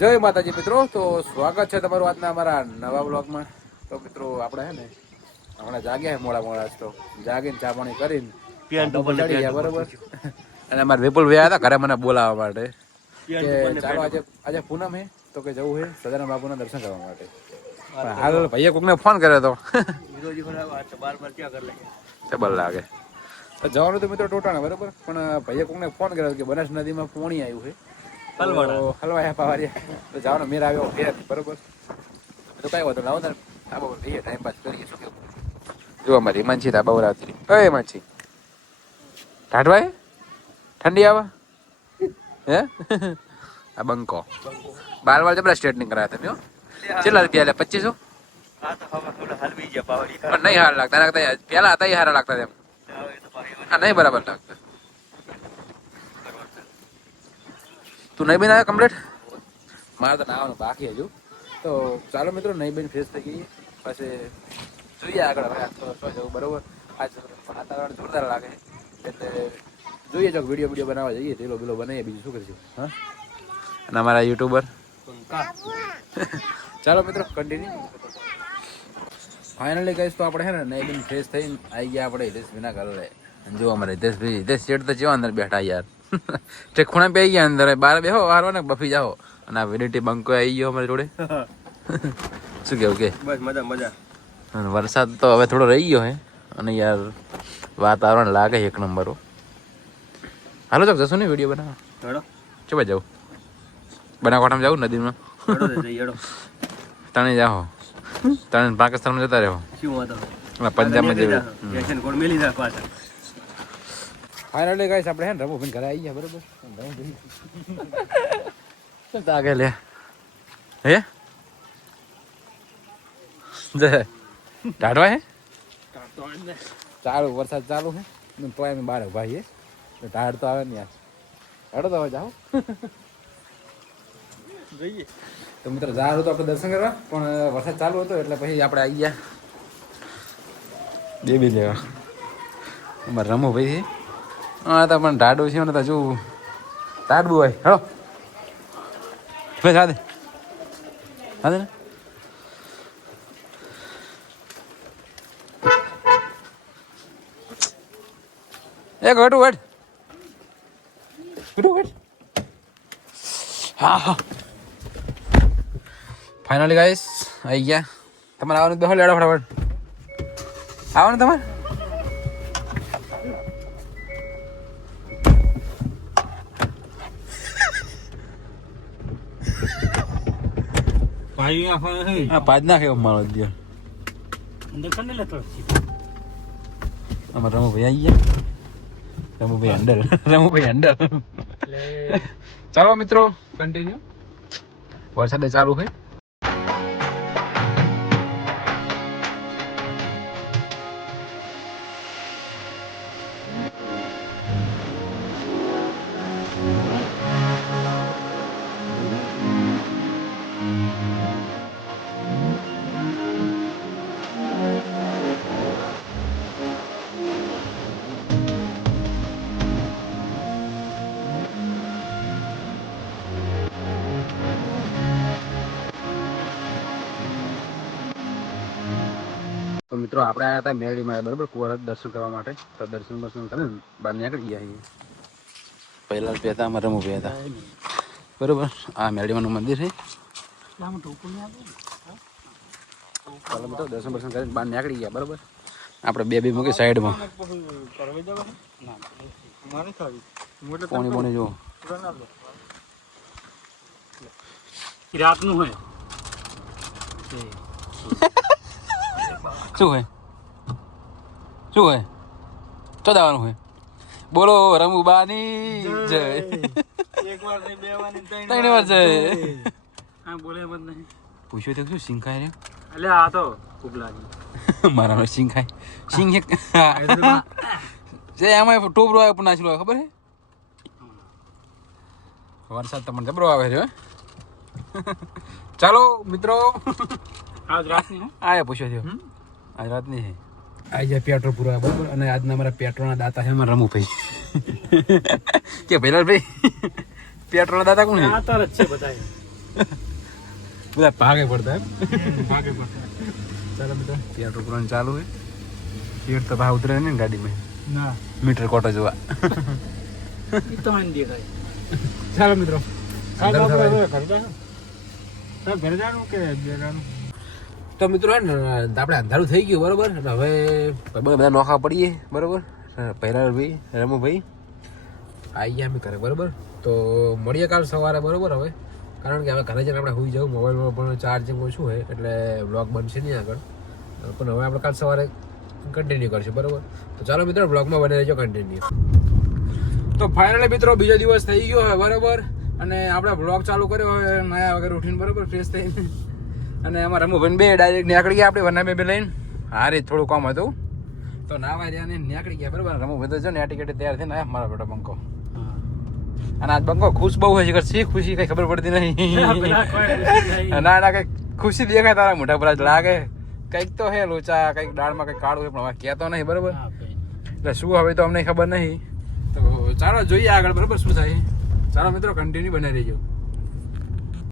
જય માતાજી મિત્રો. તો સ્વાગત છે તમારું આજના અમારા નવા બ્લોગમાં. તો મિત્રો આપણે હે ને હમણાં જાગ્યા હે મોડા તો જાગીને ચા પાણી કરીને ચડી ગયા બરોબર. અને અમારે વિપુલ ભાઈ હતા ઘરે મને બોલાવવા માટે કે ચાલો આજે પૂનમ હે તો કે જવું હે સદાનંદ બાપુના દર્શન કરવા માટે. હાલ ભાઈએ કોકને ફોન કર્યો હતો ડબલ લાગે તો જવાનું તો મિત્રો ટોટાણા બરોબર. પણ ભાઈએ કોકને ફોન કર્યો કે બનાસ નદીમાં પોણી આવ્યું છે હલવાયા પાવારિયા તો જવાનો મેર આવ્યો ફેર બરોબર. તો કઈ વાંધો લાવો ને ધાબા પર જઈએ ટાઈમ પાસ કરીએ. શું કેવું જો અમારી હિમાંશી ધાબા પર આવતી અરે હિમાંશી ઢાઢવાય ઠંડી આવે હે આ બંકો બાર વાર જબરા સ્ટ્રેટનિંગ કરાયા તમે કેટલા રૂપિયા લે 2500 પણ નહીં હાર લાગતા પેલા હતા એ હારા લાગતા એમ હા નહીં બરાબર લાગતા. તું નહીં બેન આવ્યો કમ્પ્લીટ મારે તો નાવાનું બાકી હજુ. તો ચાલો મિત્રો નહીં બેન ફ્રેશ થઈ ગઈ પછી જોઈએ આગળ હવે શું જવું બરોબર. આજ વાતાવરણ જોરદાર લાગે એટલે જોઈએ જો વિડીયો બનાવવા જઈએ તેલો બીલો બનાવીએ બીજું શું કરીશું. હા અને અમારા યુટ્યુબર ચાલો મિત્રો કન્ટિન્યુ. ફાઇનલી કહીશ તો આપણે હે ને નહીં બેન ફ્રેશ થઈને આવી ગયા આપણે હિતેશભાઈના ઘરે. જો અમારે હિતેશ શેઠ તો જેવા અંદર બેઠા યાર તે ખૂણા પે આવી ગયા અંદર બાર બેહો હારવા ને બફી જાઓ. અને આ વેડિટી બંકો આવી ગયો અમારી જોડે. શું કેવું કે બસ મજા અને વરસાદ તો હવે થોડો રહી ગયો હે અને યાર વાતાવરણ લાગે એક નંબર. હાલો ચાલ જશો ને વિડીયો બનાવવા ચો જાઉં બનાસકાંઠામાં જાઉં નદીમાં તણે જાઓ તણે પાકિસ્તાનમાં જતા રહો પંજાબમાં જવું. ફાઇનલી ગાઈસ આપણે હે ને રમુભાઈ ઘરે આવી ગયા બરોબર. તાગે લે હે ટાઢવા હે ચાલુ વરસાદ ચાલુ હે તો એમ બાર ભાઈ હે ટાઢ તો આવે ને યાર હેડો તો હવે જાઓ જોઈએ. તો મિત્રો જવાનું તો આપણે દર્શન કરવા પણ વરસાદ ચાલુ હતો એટલે પછી આપણે આવી ગયા બેબી લેવા. અમારે રમો ભાઈ હા તો પણ ટાઢું છે ને તો શું ટાઢવું હોય હેડો ભાઈ સાદે સાદે ને એક વટું વટ હા હા ફાઇનલી ગાઈસ આવી ગયા. તમારે આવવાનું બેહો લેડો ફટાફટ આવવાનું તમારે હા પાંચ નાખે મારો દિયર અમારે રમુભાઈ આવી ગયા. રમુભાઈ અંડર ચાલો મિત્રો કન્ટિન્યુ. વરસાદ ચાલુ છે. તો મિત્રો આપણે આવ્યા હતા મેળીમાં બરાબર કુંવર દર્શન કરવા માટે. તો દર્શન કરીને બહાર નીકળી ગયા છીએ. પહેલા બે હતા અમારે રમુભાઈ હતા બરોબર. આ મેળીમાનું મંદિર છે. ચાલો મિત્રો દર્શન કરીને બહાર નીકળી ગયા બરોબર. આપણે બે મૂકી સાઈડમાં પોણી જુઓ રાતનું હોય શું હોય ચો દાવાનું હોય બોલો રમુબાની જય. એક વાર બે વાર ત્રણ વાર જય. હા બોલે મત નહીં પૂછ્યું તો શું સિંગ ખાય એટલે આ તો ખૂબ લાગી મારા સિંગ ખાય સિંગ જે એમાં ટોબરો આવે પણ નાચલો ખબર હે. વરસાદ તમને જબરો આવે છે. ચાલો મિત્રો આજ રાતની આયા પૂછ્યો થયો આજ રાતની હે આઈ જાય પેટ્રોલ પૂરા બરાબર. અને આજના અમારા પેટ્રોલના દાતા છે અમારા રમુભાઈ કે ભૈલાલભાઈ પેટ્રોલના દાતા કોણ છે? આ તો જ છે બધા બધા ભાગે પડતા એમ आगे बढ़ता ચાલો મિત્રો પેટ્રોલ પૂરવાનું ચાલू है सीट तो भाव उतरे नहीं गाड़ी में ना मीटर कोटा જોવા इतना नहीं देखा ચાલો મિત્રો અંદર થવાય. घर जानो के बेगानो તો મિત્રો હે ને આપણે અંધારું થઈ ગયું બરોબર અને હવે બધા નોખા પડીએ બરોબર પહેરાભાઈ રમુભાઈ આવી ગયા અમે ઘરે બરોબર તો મળીએ કાલ સવારે બરોબર હવે કારણ કે હવે ઘરે જઈને આપણે સુઈ જવું મોબાઈલમાં પણ ચાર્જિંગ ઓછું હોય એટલે બ્લોગ બનશે નહીં આગળ પણ હવે આપણે કાલ સવારે કન્ટિન્યુ કરશું બરોબર તો ચાલો મિત્રો બ્લોગમાં બને રહેજો કન્ટિન્યુ તો ફાઇનલી મિત્રો બીજો દિવસ થઈ ગયો હોય બરોબર અને આપણે બ્લોગ ચાલુ કર્યો હોય નયા વગર ઉઠીને બરોબર ફ્રેશ થઈને અને અમારા રમુભાઈ બે ડાયરેક્ટ નીકળી ગયા આપણે વરના બે લઈને હારે થોડું કામ હતું તો નાવા રહ્યા ને નીકળી ગયા બરોબર રમુભાઈ તો જો ને આ ટિકિટ તૈયાર થઈને આવ્યા મારા બેટા બંકો અને આજ બંકો ખુશ બહુ હોય છે શી ખુશી કઈ ખબર પડતી નહીં ના ના કઈ ખુશી દેખાય તારા મોઢા પર જ લાગે કંઈક તો હે લોચા કંઈક દાળમાં કંઈક કાળું હોય પણ હવે કહેતો નહીં બરોબર એટલે શું હવે તો અમને ખબર નહીં તો ચાલો જોઈએ આગળ બરોબર શું થાય ચાલો મિત્રો કન્ટિન્યુ બને રહીજો